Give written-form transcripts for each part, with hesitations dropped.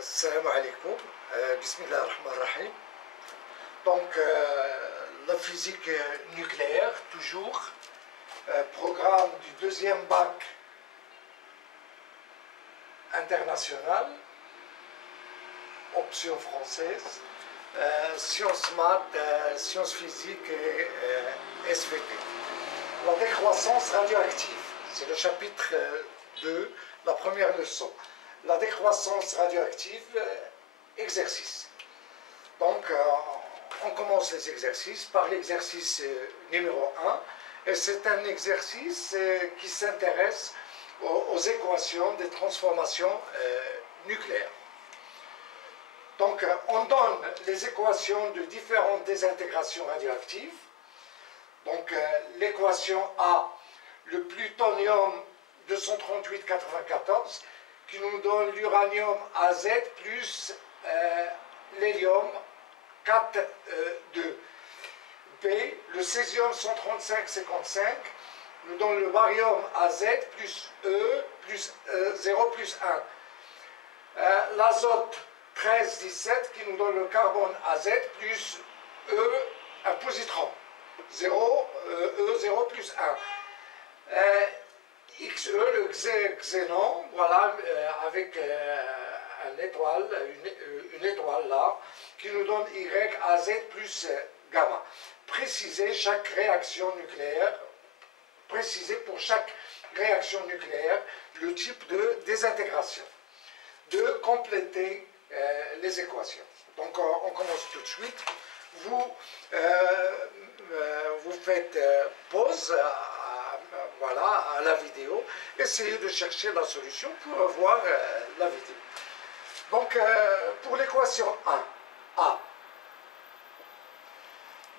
Salam alaikum, Bismillah ar-Rahman ar-Rahim. Donc, la physique nucléaire, toujours, programme du deuxième bac international, option française, sciences maths, sciences physiques et SVT. La décroissance radioactive, c'est le chapitre 2, la première leçon. La décroissance radioactive, exercice. Donc, on commence les exercices par l'exercice numéro 1. Et c'est un exercice qui s'intéresse aux équations des transformations nucléaires. Donc, on donne les équations de différentes désintégrations radioactives. Donc, l'équation A, le plutonium 238,94, qui nous donne l'uranium AZ plus l'hélium 4,2. B, le césium 135,55 nous donne le barium AZ plus E plus 0 plus 1. L'azote 13,17 qui nous donne le carbone AZ plus E, un positron. 0, E 0 plus 1. XE, le xénon, voilà, avec une étoile là, qui nous donne YAZ plus gamma. Préciser chaque réaction nucléaire, préciser pour chaque réaction nucléaire le type de désintégration. De compléter les équations. Donc on commence tout de suite. Vous faites pause voilà, à la vidéo, essayez de chercher la solution pour voir la vidéo. Donc, pour l'équation 1, A,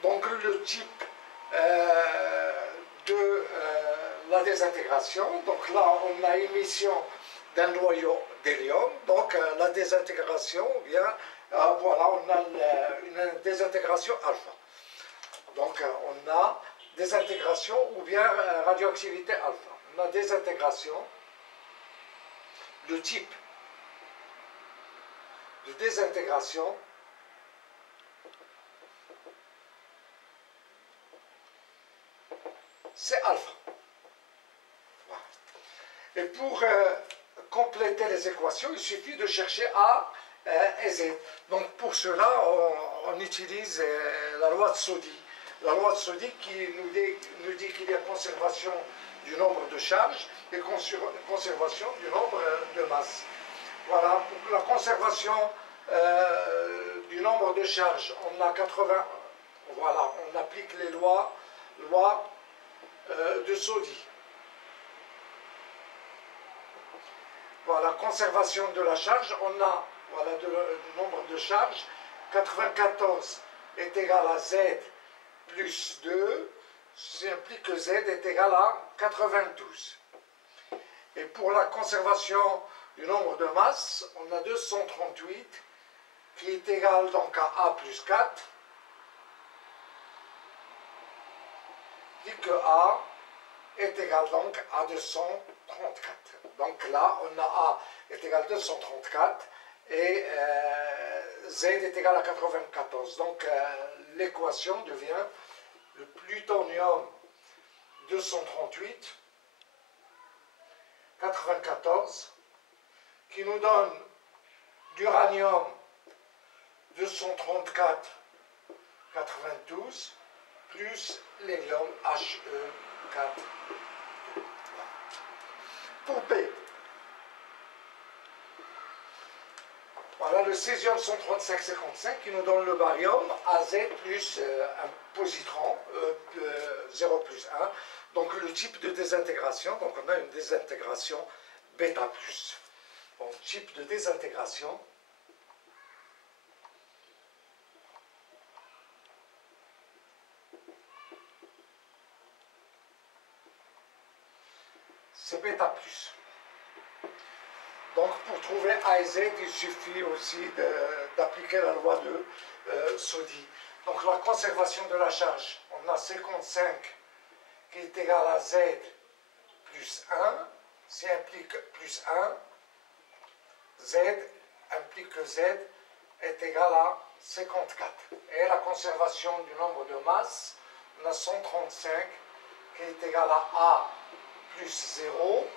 donc le type de la désintégration, donc là on a émission d'un noyau d'hélium, donc la désintégration vient, voilà, on a une désintégration alpha. Donc on a désintégration ou bien radioactivité alpha. On a désintégration, le type de désintégration c'est alpha. Voilà. Et pour compléter les équations, il suffit de chercher A et Z. Donc pour cela, on utilise la loi de Soddy. La loi de Soddy qui nous dit qu'il y a conservation du nombre de charges et conservation du nombre de masses. Voilà, pour la conservation du nombre de charges, on a 80, voilà, on applique les lois de Soddy. Voilà, conservation de la charge, on a, voilà, du nombre de charges, 94 est égal à Z plus 2, ça implique que Z est égal à 92. Et pour la conservation du nombre de masses, on a 238 qui est égal donc à A plus 4, dit que A est égal donc à 234. Donc là, on a A est égal à 234 et Z est égal à 94. Donc l'équation devient le plutonium 238, 94, qui nous donne l'uranium 234, 92, plus l'hélium He4. Pour B, voilà le césium 135,55 qui nous donne le barium AZ plus un positron 0 plus 1. Donc le type de désintégration, donc on a une désintégration bêta plus. Donc type de désintégration c'est bêta plus. Donc pour trouver A et Z, il suffit aussi d'appliquer la loi de Soddy. Donc la conservation de la charge, on a 55 qui est égal à Z plus 1, ça implique plus 1, Z implique que Z est égal à 54. Et la conservation du nombre de masse, on a 135 qui est égal à A plus 0.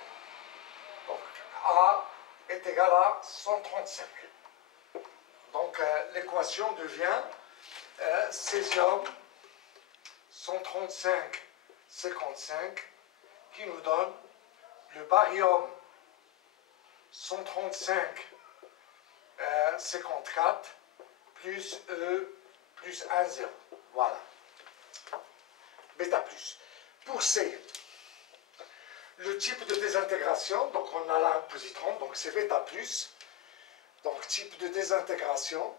Donc A est égal à 135. Donc l'équation devient césium 135, 55 qui nous donne le barium 135, 54 plus E plus 1, 0. Voilà. Bêta plus. Pour C, le type de désintégration, donc on a là un positron, donc c'est bêta plus. Donc type de désintégration.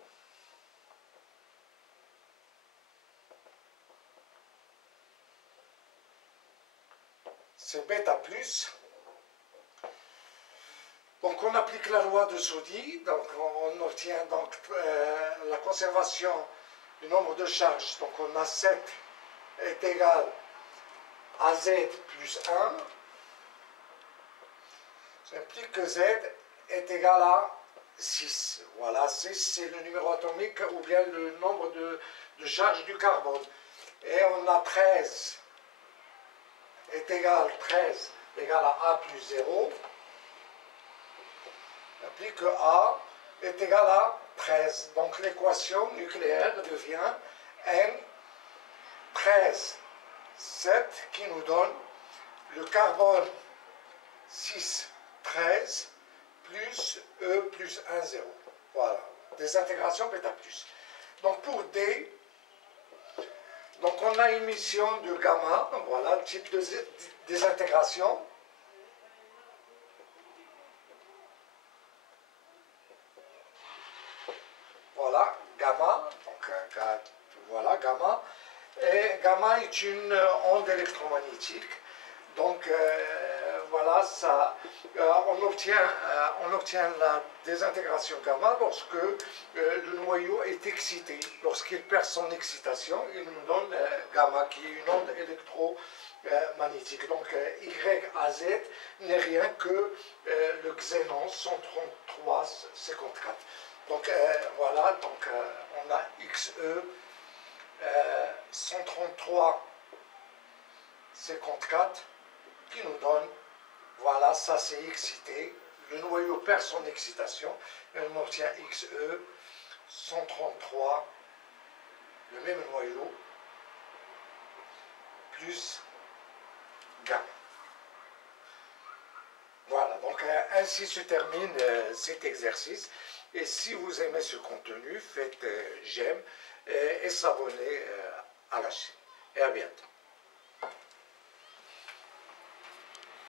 C'est bêta plus. Donc on applique la loi de Soddy, donc on obtient donc, la conservation du nombre de charges. Donc on a 7 est égal à Z plus 1. Ça implique que Z est égal à 6. Voilà, 6 c'est le numéro atomique ou bien le nombre de charges du carbone. Et on a 13 est égal à A plus 0. Implique que A est égal à 13. Donc l'équation nucléaire devient N13, 7 qui nous donne le carbone 6, 13 plus E plus 1, 0. Voilà, désintégration bêta plus. Donc pour D, donc on a émission de gamma, voilà le type de désintégration. Voilà, gamma, donc voilà, gamma. Et gamma est une onde électromagnétique. Donc voilà, ça, on obtient la désintégration gamma lorsque le noyau est excité. Lorsqu'il perd son excitation, il nous donne gamma, qui est une onde électromagnétique. Donc YAZ n'est rien que le xénon 133, 54. Donc voilà, donc, on a XE 133, 54 qui nous donne, voilà, ça c'est excité, le noyau perd son excitation, et on obtient XE 133, le même noyau, plus gamma. Voilà, donc ainsi se termine cet exercice. Et si vous aimez ce contenu, faites j'aime et s'abonnez à la chaîne. Et à bientôt.